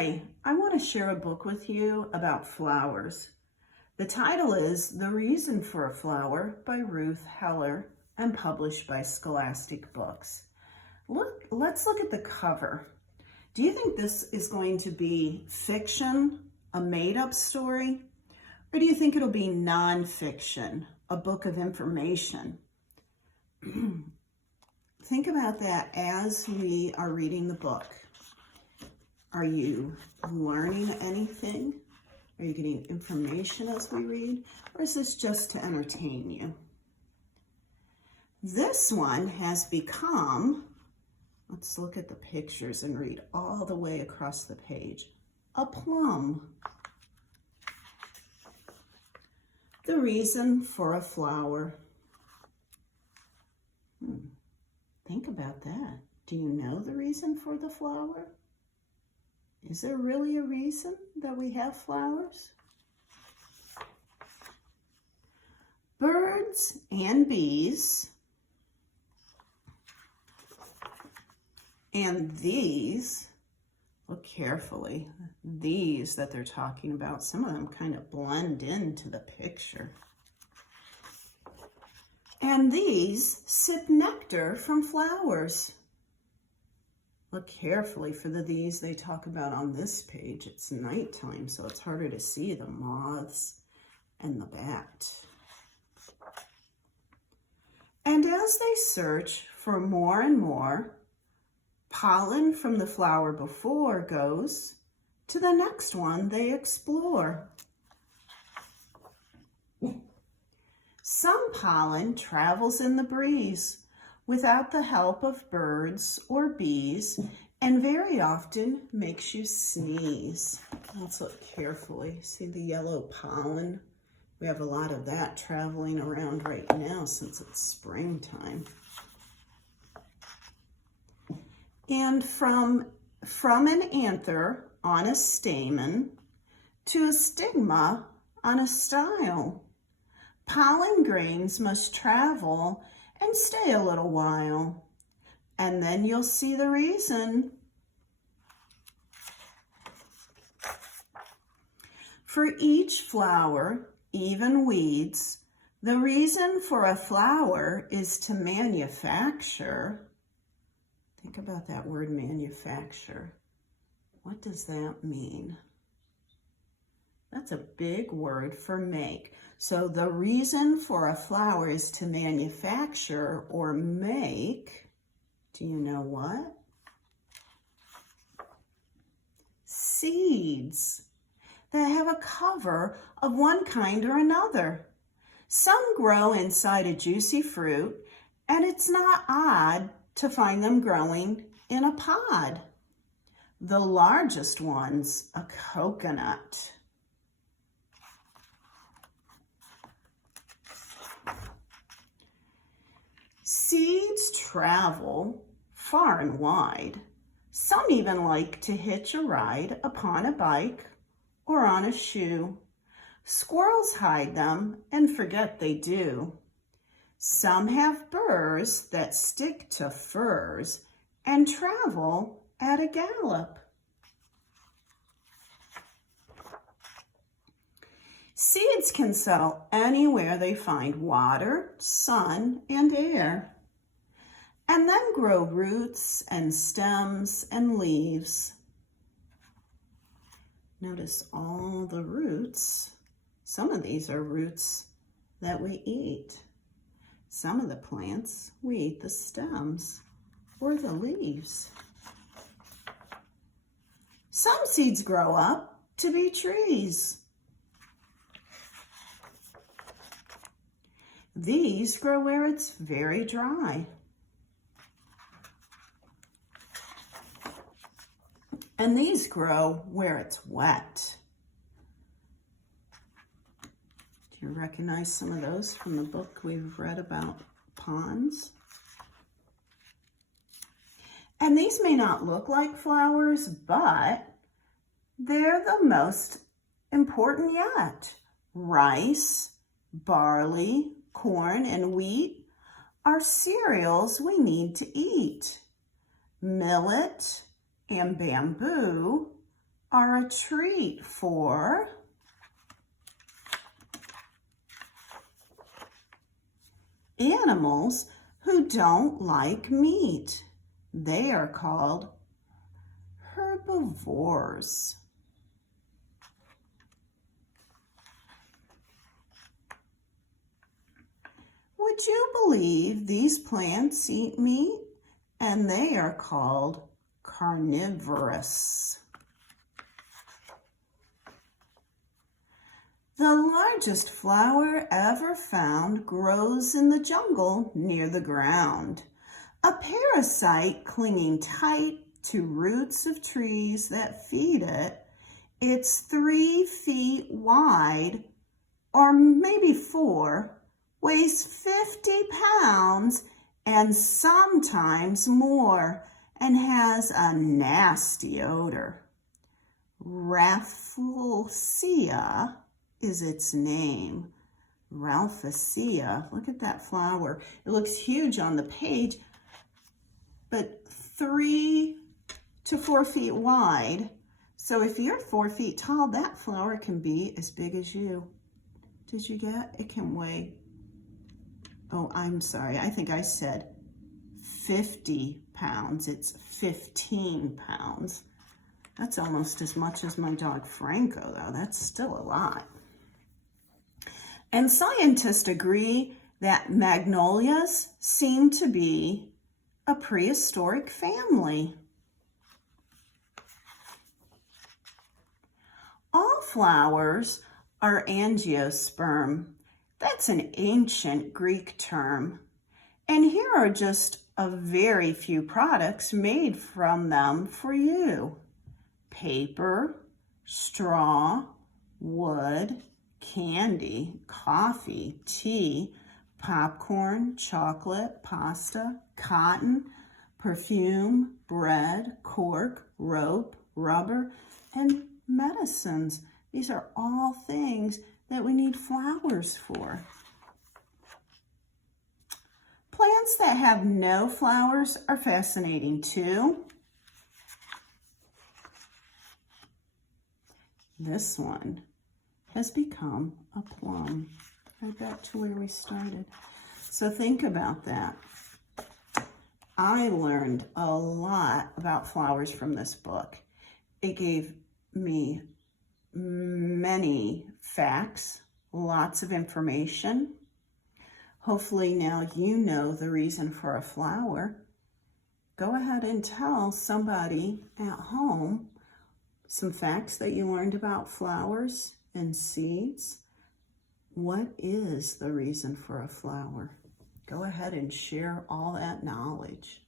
Hi, I want to share a book with you about flowers. The title is The Reason for a Flower by Ruth Heller and published by Scholastic Books. Let's look at the cover. Do you think this is going to be fiction, a made-up story? Or do you think it'll be nonfiction, a book of information? Think about that as we are reading the book. Are you learning anything? Are you getting information as we read? Or is this just to entertain you? This one has become, let's look at the pictures and read all the way across the page, a plum. The reason for a flower. Think about that. Do you know the reason for the flower? Is there really a reason that we have flowers? Birds and bees, and these, look carefully, these that they're talking about, some of them kind of blend into the picture. And these sip nectar from flowers. Look carefully for the these they talk about on this page. It's nighttime, so it's harder to see the moths and the bat. And as they search for more and more, pollen from the flower before goes to the next one they explore. Some pollen travels in the breeze without the help of birds or bees, and very often makes you sneeze. Let's look carefully. See the yellow pollen? We have a lot of that traveling around right now since it's springtime. And from an anther on a stamen to a stigma on a style, pollen grains must travel and stay a little while, and then you'll see the reason. For each flower, even weeds, the reason for a flower is to manufacture. Think about that word, manufacture. What does that mean? That's a big word for make. So the reason for a flower is to manufacture or make, do you know what? Seeds that have a cover of one kind or another. Some grow inside a juicy fruit, and it's not odd to find them growing in a pod. The largest one's a coconut. Seeds travel far and wide. Some even like to hitch a ride upon a bike or on a shoe. Squirrels hide them and forget they do. Some have burrs that stick to furs and travel at a gallop. Seeds can settle anywhere they find water, sun, and air, and then grow roots and stems and leaves. Notice all the roots. Some of these are roots that we eat. Some of the plants, we eat the stems or the leaves. Some seeds grow up to be trees. These grow where it's very dry. And these grow where it's wet. Do you recognize some of those from the book we've read about ponds? And these may not look like flowers, but they're the most important yet. Rice, barley, corn, and wheat are cereals we need to eat. Millet and bamboo are a treat for animals who don't like meat. They are called herbivores. Would you believe these plants eat meat? And they are called carnivorous. The largest flower ever found grows in the jungle near the ground. A parasite clinging tight to roots of trees that feed it. It's 3 feet wide, or maybe 4, weighs 50 pounds and sometimes more, and has a nasty odor. Rafflesia is its name. Rafflesia. Look at that flower. It looks huge on the page, but 3 to 4 feet wide. So if you're 4 feet tall, that flower can be as big as you. Did you get? It can weigh, oh, I'm sorry. I think I said 50 pounds. It's 15 pounds. That's almost as much as my dog Franco, though. That's still a lot. And scientists agree that magnolias seem to be a prehistoric family. All flowers are angiosperm. That's an ancient Greek term. And here are just a very few products made from them for you. Paper, straw, wood, candy, coffee, tea, popcorn, chocolate, pasta, cotton, perfume, bread, cork, rope, rubber, and medicines. These are all things that we need flowers for. Plants that have no flowers are fascinating too. This one has become a plum, right back to where we started. So think about that. I learned a lot about flowers from this book. It gave me many facts, lots of information. Hopefully now you know the reason for a flower. Go ahead and tell somebody at home some facts that you learned about flowers and seeds. What is the reason for a flower? Go ahead and share all that knowledge.